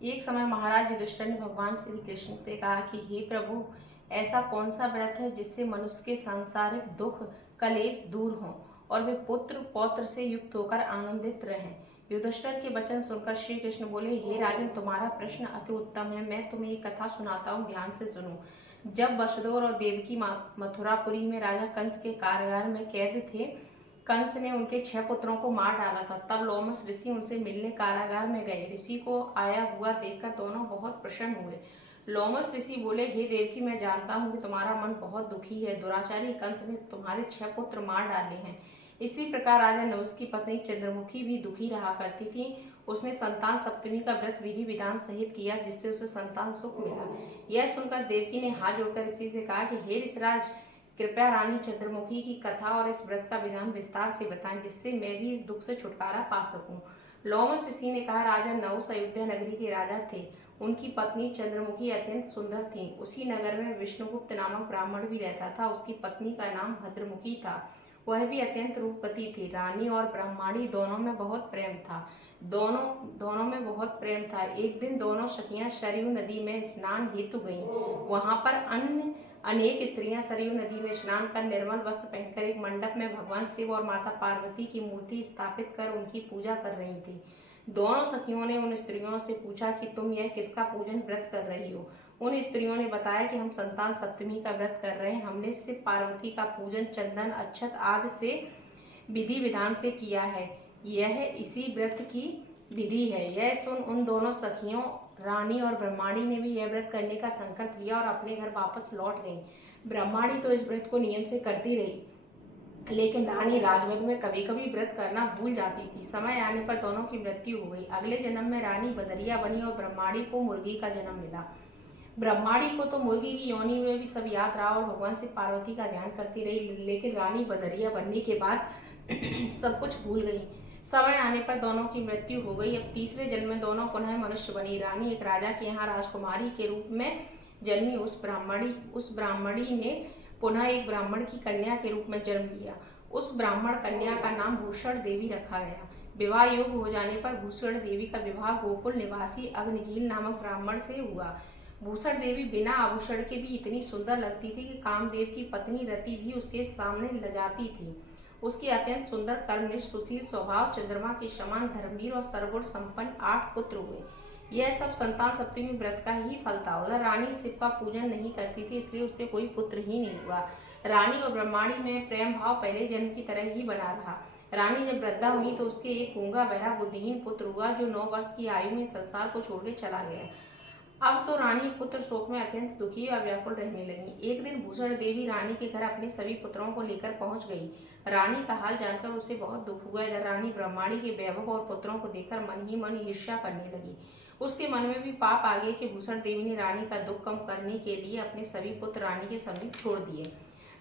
एक समय महाराज युधिष्ठिर ने भगवान श्री कृष्ण से कहा कि हे प्रभु, ऐसा कौन सा व्रत है जिससे मनुष्य के सांसारिक दुख कलेश दूर हों और वे पुत्र पौत्र से युक्त होकर आनंदित रहें। युधिष्ठिर के वचन सुनकर श्री कृष्ण बोले, हे राजन, तुम्हारा प्रश्न अति उत्तम है। मैं तुम्हें एक कथा सुनाता हूँ, ध्यान से सुनो। जब वसुदेव और देवकी मथुरापुरी में राजा कंस के कारागार में कैद थे, कंस ने उनके 6 पुत्रों को मार डाला था। तब लोमस ऋषि उनसे मिलने कारागार में गए। ऋषि को आया हुआ देखकर दोनों बहुत प्रसन्न हुए। लोमस ऋषि बोले, हे देवकी, मैं जानता हूँ कि तुम्हारा मन बहुत दुखी है। दुराचारी कंस ने तुम्हारे 6 पुत्र मार डाले हैं। इसी प्रकार राजा नहुष की पत्नी चंद्रमुखी भी दुखी रहा करती थी। उसने संतान सप्तमी का व्रत विधि विधान सहित किया, जिससे उसे संतान सुख मिला। यह सुनकर देवकी ने हाथ जोड़कर ऋषि से कहा कि हे ऋषिराज, कृपया रानी चंद्रमुखी की कथा और इस व्रत का विधान विस्तार से बताएं, जिससे मैं भी इस दुख से छुटकारा पा सकूं। लोमस ऋषि ने कहा, राजा नहुष अयोध्या नगरी के राजा थे। उनकी पत्नी चंद्रमुखी अत्यंत सुंदर थी। उसी नगर में विष्णुगुप्त नामक ब्राह्मण भी रहता था। उसकी पत्नी का नाम भद्रमुखी था। वह भी अत्यंत रूपवती थी। रानी और ब्रह्माणी दोनों में बहुत प्रेम था। दोनों में बहुत प्रेम था। एक दिन दोनों सखियां सरयू नदी में स्नान हेतु गईं। वहां पर अनेक स्त्रियां सरयू नदी में स्नान कर निर्मल वस्त्र पहनकर एक मंडप में भगवान शिव और माता पार्वती की मूर्ति स्थापित कर उनकी पूजा कर रही थी। दोनों सखियों ने उन स्त्रियों से पूछा कि तुम यह किसका पूजन व्रत कर रही हो। उन स्त्रियों ने बताया कि हम संतान सप्तमी का व्रत कर रहे हैं। हमने शिव पार्वती का पूजन चंदन अक्षत आदि से विधि विधान से किया है। यह इसी व्रत की विधि है। यह सुन उन दोनों सखियों रानी और ब्रह्माणी ने भी यह व्रत करने का संकल्प लिया और अपने घर वापस लौट गईं। ब्रह्माणी तो इस व्रत को नियम से करती रही, लेकिन रानी राजवध में कभी कभी व्रत करना भूल जाती थी। समय आने पर दोनों की मृत्यु हो गई। अगले जन्म में रानी बदरिया बनी और ब्रह्माणी को मुर्गी का जन्म मिला। ब्रह्माणी को तो मुर्गी की योनि में भी सब याद रहा और भगवान से पार्वती का ध्यान करती रही, लेकिन रानी बदरिया बनने के बाद सब कुछ भूल गई। समय आने पर दोनों की मृत्यु हो गई। अब तीसरे जन्म में दोनों पुनः मनुष्य बनी। रानी एक राजा के यहाँ राजकुमारी के रूप में जन्मी। उस ब्राह्मणी ने पुनः एक ब्राह्मण की कन्या के रूप में जन्म लिया। उस ब्राह्मण कन्या का नाम भूषण देवी रखा गया। विवाह योग हो जाने पर भूषण देवी का विवाह गोकुल निवासी अग्निजील नामक ब्राह्मण से हुआ। भूषण देवी बिना आभूषण के भी इतनी सुंदर लगती थी कि कामदेव की पत्नी रति भी उसके सामने लजाती थी। उसके अत्यंत सुंदर कर्मनिष्ठ सुशील स्वभाव, चंद्रमा के समान धर्मवीर और सर्वगुण संपन्न 8 पुत्र हुए। यह सब संतान सप्तमी व्रत का ही फल था। उधर रानी शिव का पूजन नहीं करती थी, इसलिए उसके कोई पुत्र ही नहीं हुआ। रानी और ब्रह्माणी में प्रेम भाव पहले जन्म की तरह ही बना रहा। रानी जब वृद्धा हुई तो उसके एक गूंगा बहरा बुद्धिहीन पुत्र हुआ, जो 9 वर्ष की आयु में संसार को छोड़कर चला गया। अब तो रानी पुत्र शोक में अत्यंत दुखी और व्याकुल रहने लगी। एक दिन भूषण देवी रानी के घर अपने सभी पुत्रों को लेकर पहुंच गई। रानी का हाल जानकर उसे बहुत दुख हुआ। इधर रानी ब्रह्माणी के वैभव और पुत्रों को देखकर मन ही मन ईर्ष्या करने लगी। उसके मन में भी पाप आ गए कि भूषण देवी ने रानी का दुख कम करने के लिए अपने सभी पुत्र रानी के समीप छोड़ दिए।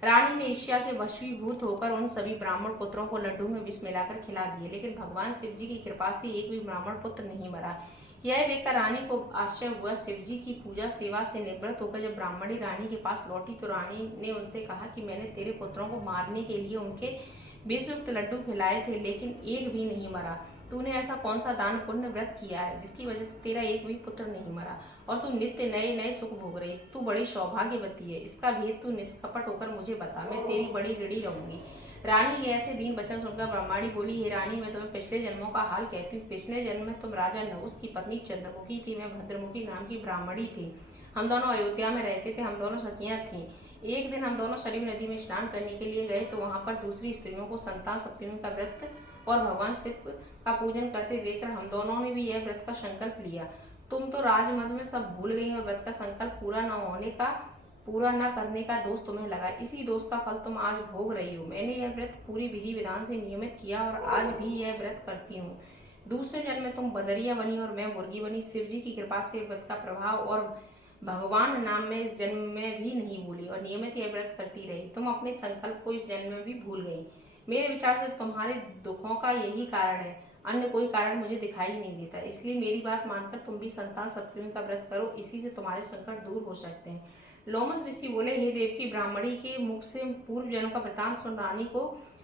रानी ने ईर्ष्या के वशीभूत होकर उन सभी ब्राह्मण पुत्रों को लड्डू में विष मिलाकर खिला दिए, लेकिन भगवान शिव जी की कृपा से एक भी ब्राह्मण पुत्र नहीं मरा। यह देखकर रानी को आश्चर्य हुआ। शिव जी की पूजा सेवा से निवृत्त होकर जब ब्राह्मणी रानी के पास लौटी तो रानी ने उनसे कहा कि मैंने तेरे पुत्रों को मारने के लिए उनके विषयुक्त लड्डू खिलाए थे, लेकिन एक भी नहीं मरा। तूने ऐसा कौन सा दान पुण्य व्रत किया है जिसकी वजह से तेरा एक भी पुत्र नहीं मरा और तू नित्य नए नए सुख भोग रही? तू बड़ी सौभाग्यवती है। इसका भेद तू निष्कपट होकर मुझे बता, मैं तेरी बड़ी ऋणी रहूंगी। रानी के ऐसे दीन वचन सुनकर ब्रह्माणी बोली, हे रानी, मैं तुम्हें पिछले जन्मों का हाल कहती हूँ। पिछले जन्म में तुम राजा नहुष की पत्नी चंद्रमुखी थी, मैं भद्रमुखी नाम की ब्राह्मणी थी। हम दोनों अयोध्या में रहते थे। हम दोनों सखियां थीं। एक दिन हम दोनों सरयू नदी में स्नान करने के लिए गए तो वहां पर दूसरी स्त्रियों को संतान सप्तमी का व्रत और भगवान शिव का पूजन करते देखकर हम दोनों ने भी यह व्रत का संकल्प लिया। तुम तो राजमद में सब भूल गई और व्रत का संकल्प पूरा न करने का दोष तुम्हें लगा। इसी दोष का फल तुम आज भोग रही हो। मैंने यह व्रत पूरी विधि विधान से नियमित किया और आज भी यह व्रत करती हूँ। दूसरे जन्म में तुम बदरिया बनी और मैं मुर्गी बनी। शिव जी की कृपा से व्रत का प्रभाव और भगवान नाम में इस जन्म में भी नहीं भूली और नियमित यह व्रत करती रही। तुम अपने संकल्प को इस जन्म में भी भूल गई। मेरे विचार से तुम्हारे दुखों का यही कारण है, अन्य कोई कारण मुझे दिखाई नहीं देता। इसलिए मेरी बात मानकर तुम भी संतान सप्तमी का व्रत करो, इसी से तुम्हारे संकट दूर हो सकते हैं। लोमस ऋषि बोले, हे देव की ब्राह्मणी के मुख से पूर्व जन्म का वृतांत सुन रानी को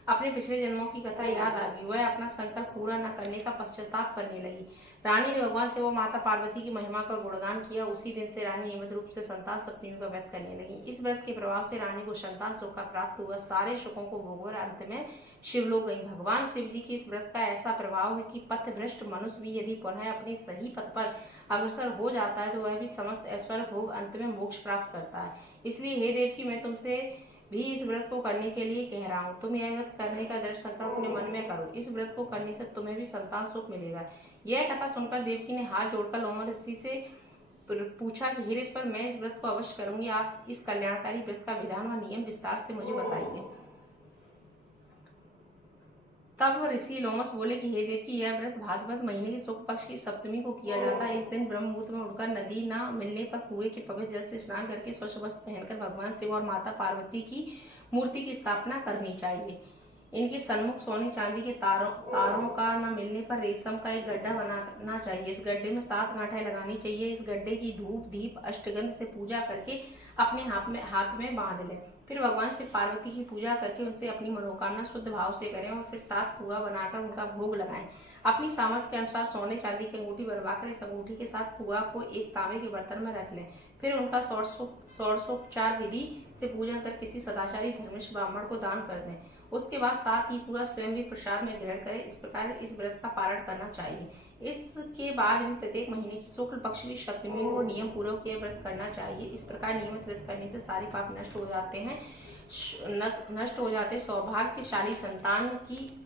अपने पिछले जन्मों की कथा याद आ गई। वह अपना संकल्प पूरा न करने का पश्चाताप करने लगी। रानी ने भगवान शिव और माता पार्वती की महिमा का गुणगान किया। उसी दिन से रानी नियमित रूप से संतान सप्तमी का व्रत करने लगी। इस व्रत के प्रभाव से रानी को संतान सुख का प्राप्त हुआ। सारे सुखों को भोगकर अंत में शिवलोक गई। भगवान शिव जी के इस व्रत का ऐसा प्रभाव है कि पथभ्रष्ट मनुष्य भी यदि पुनः अपने सही पथ पर अग्रसर हो जाता है तो वह भी समस्त ऐश्वर्य भोग अंत में मोक्ष प्राप्त करता है। इसलिए हे देवकी, मैं तुमसे भी इस व्रत को करने के लिए कह रहा हूँ। तुम यह व्रत करने का दृढ़ संकल्प अपने मन में करो। इस व्रत को करने से तुम्हें भी संतान सुख मिलेगा। यह कथा सुनकर देवकी ने हाथ जोड़कर लोमड़ ऋषि से पूछा कि हे ऋषिवर, मैं इस व्रत को अवश्य करूंगी। आप इस कल्याणकारी व्रत का विधान व नियम विस्तार से मुझे बताइए। तब ऋषि लोमस बोले कि हे देवकी, यह व्रत भाद्रपद महीने की शुक्ल पक्ष की सप्तमी को किया जाता है। इस दिन ब्रह्म मुहूर्त में उठकर नदी न मिलने पर कुएं के पवित्र जल से स्नान करके स्वच्छ वस्त्र पहनकर भगवान शिव और माता पार्वती की मूर्ति की स्थापना करनी चाहिए। इनके सन्मुख सोने चांदी के तारों का न मिलने पर रेशम का एक गड्ढा बनाना चाहिए। इस गड्ढे में 7 गांठें लगानी चाहिए। इस गड्ढे की धूप दीप अष्टगंध से पूजा करके अपने हाथ में बांध लें। फिर भगवान शिव पार्वती की पूजा करके उनसे अपनी मनोकामना शुद्ध भाव से करें और फिर 7 पुआ बनाकर उनका भोग लगाएं। अपनी सामर्थ्य के अनुसार सोने चांदी की अंगूठी बनवाकर इस अंगूठी के साथ पुआ को एक तांबे के बर्तन में रख लें। फिर उनका षोडशोपचार विधि से पूजन कर किसी सदाचारी धर्मिष्ठ ब्राह्मण को दान कर दें। उसके बाद 7 ही पुआ स्वयं भी प्रसाद में ग्रहण करें। इस प्रकार इस व्रत का पारण करना चाहिए। इसके बाद भी प्रत्येक महीने की शुक्ल पक्ष की सप्तमी को नियम पूर्वक यह व्रत करना चाहिए। इस प्रकार नियमित व्रत करने से सारे पाप नष्ट हो जाते हैं, सौभाग्यशाली संतान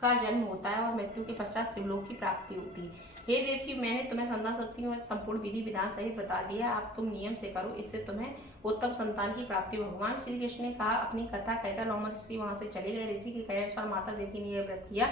का जन्म होता है और मृत्यु के पश्चात शिवलोक की प्राप्ति होती है। हे देवकी, मैंने तुम्हें संतान शक्ति में संपूर्ण विधि विधान सहित बता दिया। अब तुम नियम से करो, इससे तुम्हें उत्तम संतान की प्राप्ति। भगवान श्री कृष्ण ने कहा। अपनी कथा कहकर लोमड़ ऋषि वहां से चले गए। ऋषि के कहे अनुसार माता देवकी ने यह व्रत किया।